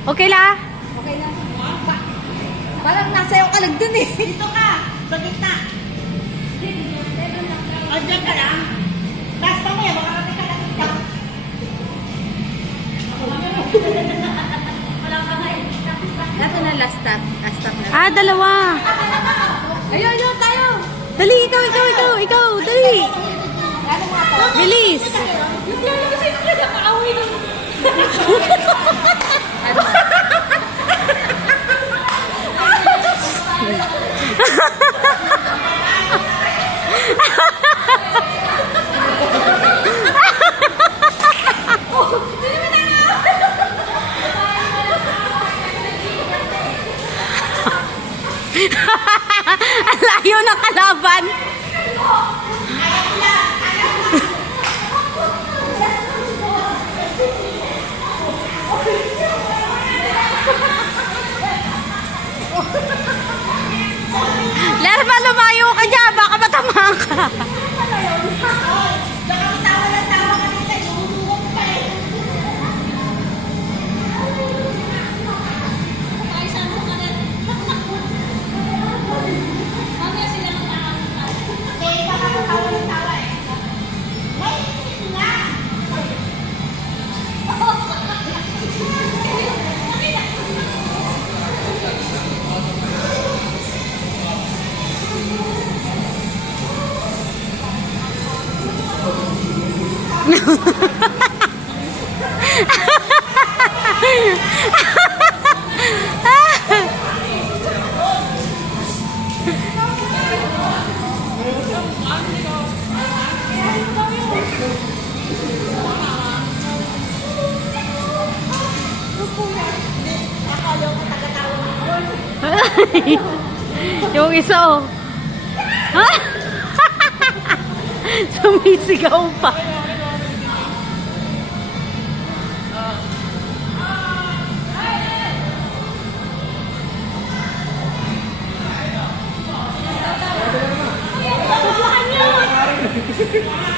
Okay la? Okay lang. Parang nasayaw ka lang dun eh. Dito ka, sa gitna. O, dyan ka lang. Basta mo yan, makakati ka lang dito. Ito na last stop. Last stop na. Ah, dalawa. Ayun, ayun, tayo. Dali, ikaw. Dali. Ano nga to? Bilis. Yung lalabas ito kaya kaaway ng... Ano? Ang layo ng kalaban. Lerma, lumayo ka dyan. Baka matamaan ka. Tawa ng tawa ka dito. Inuulungan pa eh. Okay, baka tawa ng tawa eh. Wait nga. Yung isa oh. Sumisigaw pa. Subukan nyo!